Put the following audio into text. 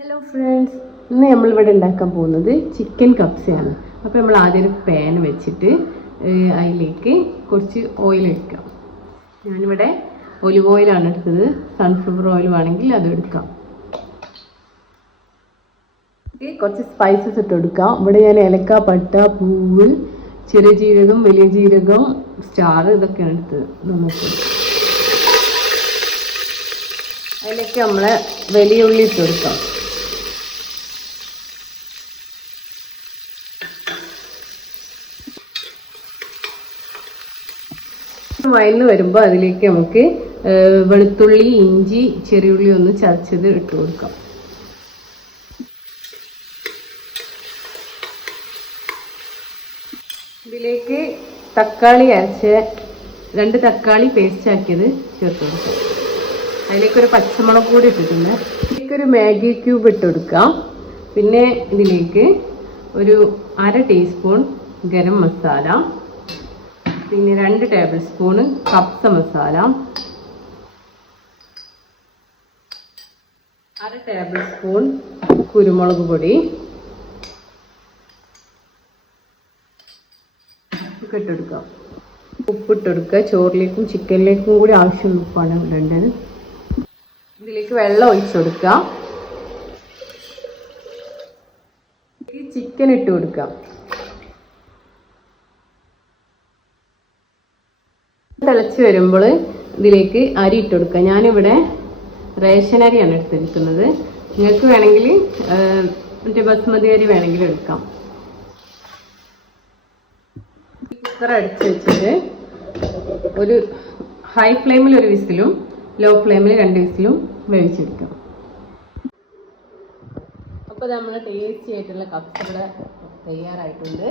Hello friends, ഇന്ന് നമ്മളിവിടെ ഉണ്ടാക്കാൻ പോകുന്നത് ചിക്കൻ കപ്സയാണ്. അപ്പോൾ നമ്മൾ ആദ്യം ഒരു പാൻ വെച്ചിട്ട് അതിലേക്ക് കുറച്ച് ഓയിൽ ഒഴിക്കാം. ഞാനിവിടെ ഒലിവ് ഓയിലാണ് എടുത്തത്. സൺഫ്ലവർ ഓയിൽ വേണമെങ്കിൽ അത് എടുക്കാം. കുറച്ച് സ്പൈസസ് ഇട്ട് കൊടുക്കാം. ഇവിടെ ഞാൻ ഏലക്ക, പട്ട, പൂവ്, ചെറിയ ജീരകം, വലിയ ജീരകം, സ്റ്റാർ ഇതൊക്കെയാണ് എടുത്തത്. നമുക്ക് അതിലേക്ക് നമ്മൾ വലിയ ഉള്ളി ഇട്ട് കൊടുക്കാം. വഴന്ന് വരുമ്പോൾ അതിലേക്ക് നമുക്ക് വെളുത്തുള്ളി, ഇഞ്ചി, ചെറിയുള്ളി ഒന്ന് ചതച്ചത് ഇട്ട് കൊടുക്കാം. ഇതിലേക്ക് തക്കാളി അരച്ച് 2 തക്കാളി പേസ്റ്റ് ആക്കിയത് ചേർത്ത് കൊടുക്കാം. അതിലേക്കൊരു പച്ചമുളക് കൂടി ഇട്ടിട്ടുണ്ട്. ഇതിലേക്കൊരു മാഗി ക്യൂബ് ഇട്ട് കൊടുക്കാം. പിന്നെ ഇതിലേക്ക് ഒരു 1/2 ടീസ്പൂൺ ഗരം മസാല, പിന്നെ 2 ടേബിൾ സ്പൂണ് കപ്സ മസാല, 1/2 ടേബിൾ സ്പൂൺ കുരുമുളക് പൊടി ഒക്കെ ഇട്ടെടുക്കാം. ഉപ്പിട്ടെടുക്കുക. ചോറിലേക്കും ചിക്കനിലേക്കും കൂടി ആവശ്യമുള്ള ഉപ്പാണ് ഇടേണ്ടത്. ഇതിലേക്ക് വെള്ളം ഒഴിച്ചു കൊടുക്കുക. ചിക്കൻ ഇട്ട് കൊടുക്കാം. തിളച്ച് വരുമ്പോൾ ഇതിലേക്ക് അരി ഇട്ട് കൊടുക്കുക. ഞാനിവിടെ റേഷൻ അരിയാണ് എടുത്തിരിക്കുന്നത്. നിങ്ങൾക്ക് വേണമെങ്കിൽ മറ്റേ ബസ്മതി അരി വേണമെങ്കിൽ എടുക്കാം. കുക്കർ അടിച്ച് വെച്ചിട്ട് ഒരു ഹൈ ഫ്ലെയിമിൽ 1 വിസിലും ലോ ഫ്ലെയിമിൽ 2 വിസിലും വേവിച്ചെടുക്കാം. അപ്പോൾ നമ്മൾ ടേസ്റ്റി ആയിട്ടുള്ള കപ്സ് ഇവിടെ തയ്യാറായിട്ടുണ്ട്.